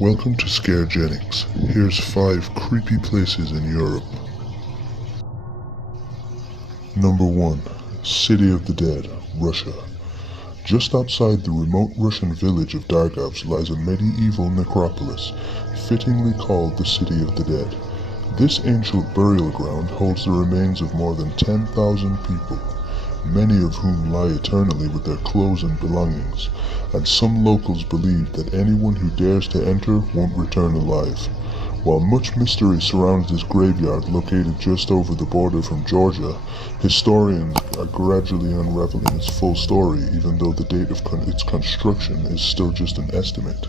Welcome to Scaregenics. Here's 5 creepy places in Europe. Number 1. City of the Dead, Russia. Just outside the remote Russian village of Dargavs lies a medieval necropolis, fittingly called the City of the Dead. This ancient burial ground holds the remains of more than 10,000 people, many of whom lie eternally with their clothes and belongings, and some locals believe that anyone who dares to enter won't return alive. While much mystery surrounds this graveyard located just over the border from Georgia, historians are gradually unraveling its full story, even though the date of its construction is still just an estimate.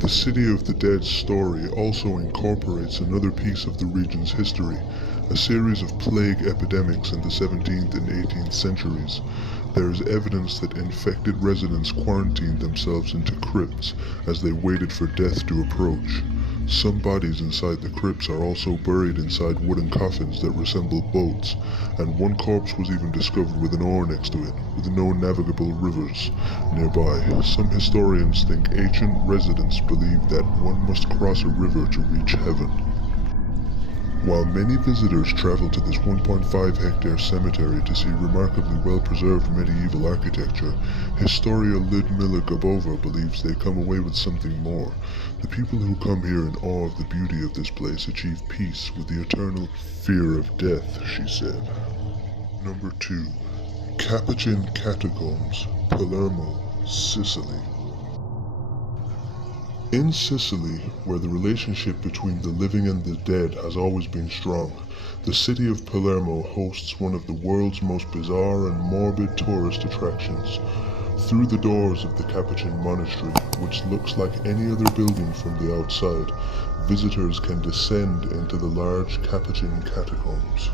The City of the Dead story also incorporates another piece of the region's history, a series of plague epidemics in the 17th and 18th centuries. There is evidence that infected residents quarantined themselves into crypts as they waited for death to approach. Some bodies inside the crypts are also buried inside wooden coffins that resemble boats, and one corpse was even discovered with an oar next to it, with no navigable rivers nearby. Some historians think ancient residents believed that one must cross a river to reach heaven. While many visitors travel to this 1.5-hectare cemetery to see remarkably well-preserved medieval architecture, historia Lyudmila Gabova believes they come away with something more. The people who come here in awe of the beauty of this place achieve peace with the eternal fear of death, she said. Number 2. Capuchin catacombs, Palermo, Sicily. In Sicily, where the relationship between the living and the dead has always been strong, the city of Palermo hosts one of the world's most bizarre and morbid tourist attractions. Through the doors of the Capuchin monastery, which looks like any other building from the outside, visitors can descend into the large Capuchin catacombs.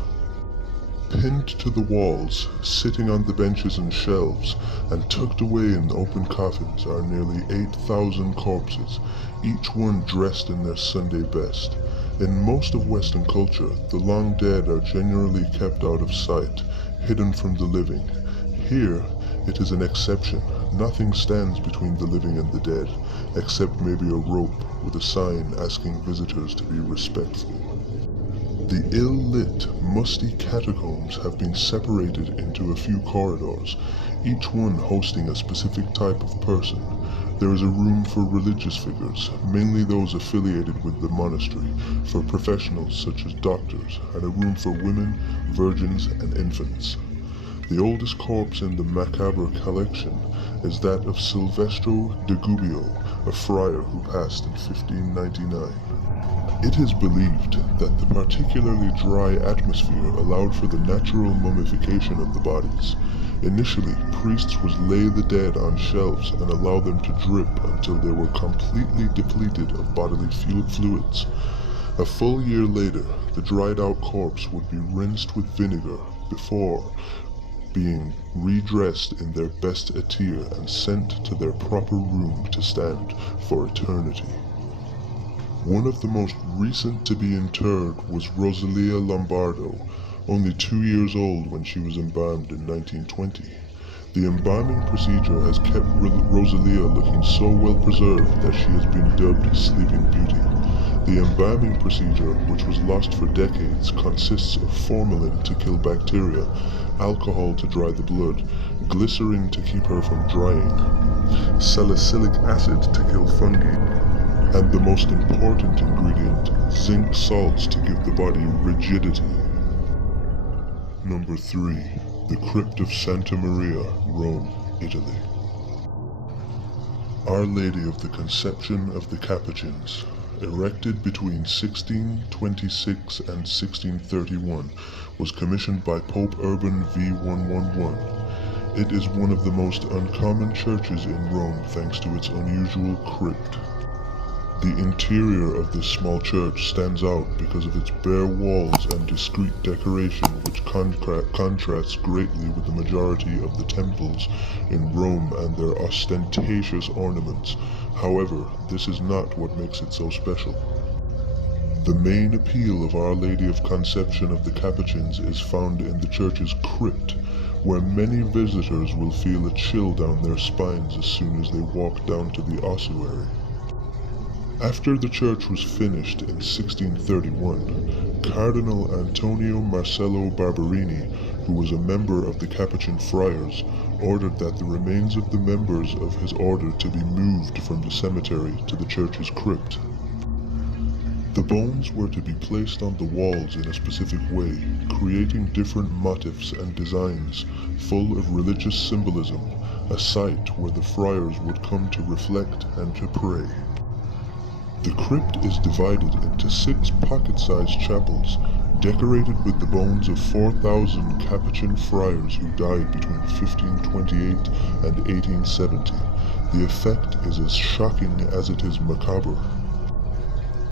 Pinned to the walls, sitting on the benches and shelves, and tucked away in open coffins are nearly 8,000 corpses, each one dressed in their Sunday best. In most of Western culture, the long dead are generally kept out of sight, hidden from the living. Here, it is an exception. Nothing stands between the living and the dead, except maybe a rope with a sign asking visitors to be respectful. The ill-lit, musty catacombs have been separated into a few corridors, each one hosting a specific type of person. There is a room for religious figures, mainly those affiliated with the monastery, for professionals such as doctors, and a room for women, virgins, and infants. The oldest corpse in the macabre collection is that of Silvestro de Gubbio, a friar who passed in 1599. It is believed that the particularly dry atmosphere allowed for the natural mummification of the bodies. Initially, priests would lay the dead on shelves and allow them to drip until they were completely depleted of bodily fluids. A full year later, the dried out corpse would be rinsed with vinegar before being redressed in their best attire and sent to their proper room to stand for eternity. One of the most recent to be interred was Rosalia Lombardo, only 2 years old when she was embalmed in 1920. The embalming procedure has kept Rosalia looking so well preserved that she has been dubbed Sleeping Beauty. The embalming procedure, which was lost for decades, consists of formalin to kill bacteria, alcohol to dry the blood, glycerin to keep her from drying, salicylic acid to kill fungi, and the most important ingredient, zinc salts to give the body rigidity. Number 3. The Crypt of Santa Maria, Rome, Italy. Our Lady of the Conception of the Capuchins, erected between 1626 and 1631, was commissioned by Pope Urban V 111. It is one of the most uncommon churches in Rome thanks to its unusual crypt. The interior of this small church stands out because of its bare walls and discreet decoration, which contrasts greatly with the majority of the temples in Rome and their ostentatious ornaments. However, this is not what makes it so special. The main appeal of Our Lady of Conception of the Capuchins is found in the church's crypt, where many visitors will feel a chill down their spines as soon as they walk down to the ossuary. After the church was finished in 1631, Cardinal Antonio Marcello Barberini, who was a member of the Capuchin friars, ordered that the remains of the members of his order to be moved from the cemetery to the church's crypt. The bones were to be placed on the walls in a specific way, creating different motifs and designs full of religious symbolism, a site where the friars would come to reflect and to pray. The crypt is divided into 6 pocket-sized chapels, decorated with the bones of 4,000 Capuchin friars who died between 1528 and 1870. The effect is as shocking as it is macabre.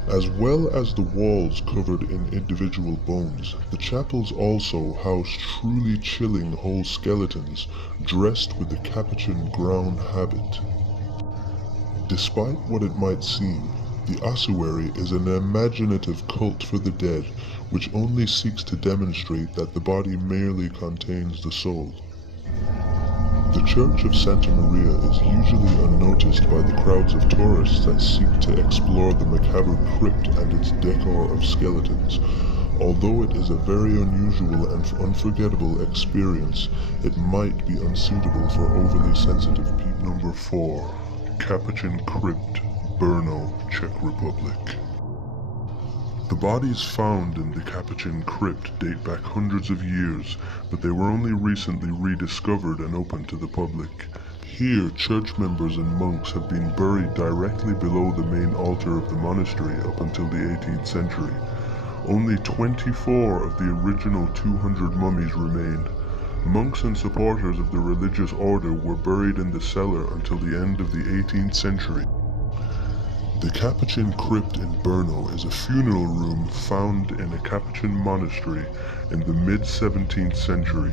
As well as the walls covered in individual bones, the chapels also house truly chilling whole skeletons dressed with the Capuchin ground habit. Despite what it might seem, the ossuary is an imaginative cult for the dead which only seeks to demonstrate that the body merely contains the soul. The Church of Santa Maria is usually unnoticed by the crowds of tourists that seek to explore the macabre crypt and its decor of skeletons. Although it is a very unusual and unforgettable experience, it might be unsuitable for overly sensitive people. Number 4. Capuchin Crypt, Brno, Czech Republic. The bodies found in the Capuchin crypt date back hundreds of years, but they were only recently rediscovered and open to the public. Here, church members and monks have been buried directly below the main altar of the monastery up until the 18th century. Only 24 of the original 200 mummies remain. Monks and supporters of the religious order were buried in the cellar until the end of the 18th century. The Capuchin crypt in Brno is a funeral room found in a Capuchin monastery in the mid-17th century.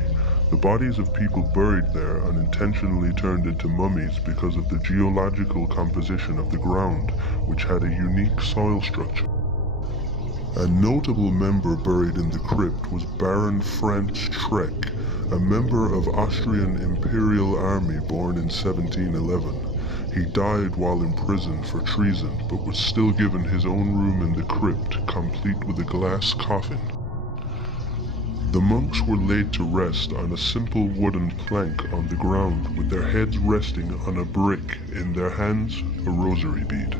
The bodies of people buried there unintentionally turned into mummies because of the geological composition of the ground, which had a unique soil structure. A notable member buried in the crypt was Baron Franz Schreck, a member of Austrian Imperial Army born in 1711. He died while in prison for treason, but was still given his own room in the crypt, complete with a glass coffin. The monks were laid to rest on a simple wooden plank on the ground, with their heads resting on a brick, in their hands a rosary bead.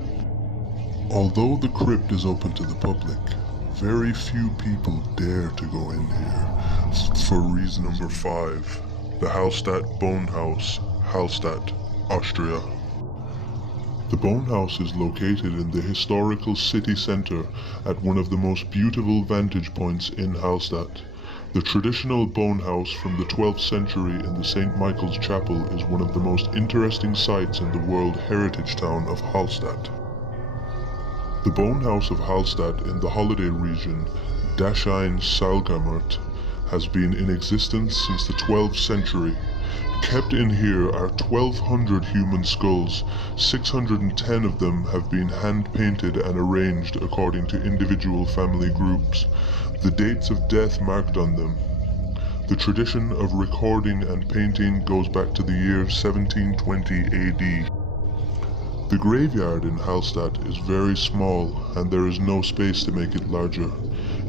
Although the crypt is open to the public, very few people dare to go in here, for reason. Number 5. The Hallstatt Bonehouse, Hallstatt, Austria. The bonehouse is located in the historical city center at one of the most beautiful vantage points in Hallstatt. The traditional bonehouse from the 12th century in the St. Michael's Chapel is one of the most interesting sites in the World Heritage Town of Hallstatt. The bonehouse of Hallstatt in the holiday region, Dasein Salgamert, has been in existence since the 12th century. Kept in here are 1,200 human skulls. 610 of them have been hand-painted and arranged according to individual family groups. The dates of death marked on them. The tradition of recording and painting goes back to the year 1720 AD. The graveyard in Hallstatt is very small, and there is no space to make it larger.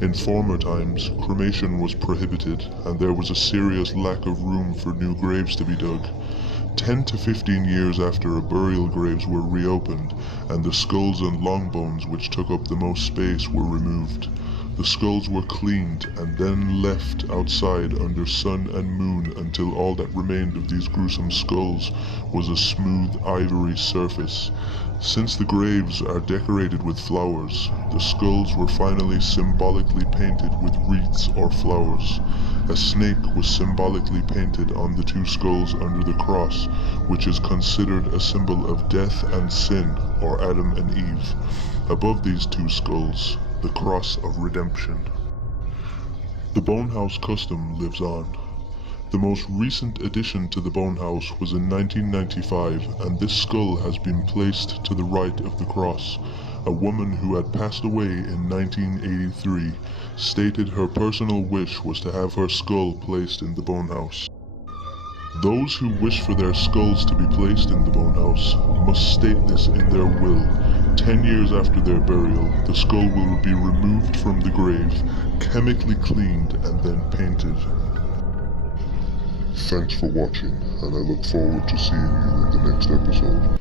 In former times, cremation was prohibited, and there was a serious lack of room for new graves to be dug. 10 to 15 years after burial graves were reopened, and the skulls and long bones which took up the most space were removed. The skulls were cleaned and then left outside under sun and moon until all that remained of these gruesome skulls was a smooth ivory surface. Since the graves are decorated with flowers, the skulls were finally symbolically painted with wreaths or flowers. A snake was symbolically painted on the 2 skulls under the cross, which is considered a symbol of death and sin, or Adam and Eve. Above these 2 skulls, the cross of redemption. The bonehouse custom lives on. The most recent addition to the bonehouse was in 1995, and this skull has been placed to the right of the cross. a woman who had passed away in 1983, stated her personal wish was to have her skull placed in the bonehouse. Those who wish for their skulls to be placed in the bonehouse must state this in their will. 10 years after their burial, the skull will be removed from the grave, chemically cleaned, and then painted. Thanks for watching, and I look forward to seeing you in the next episode.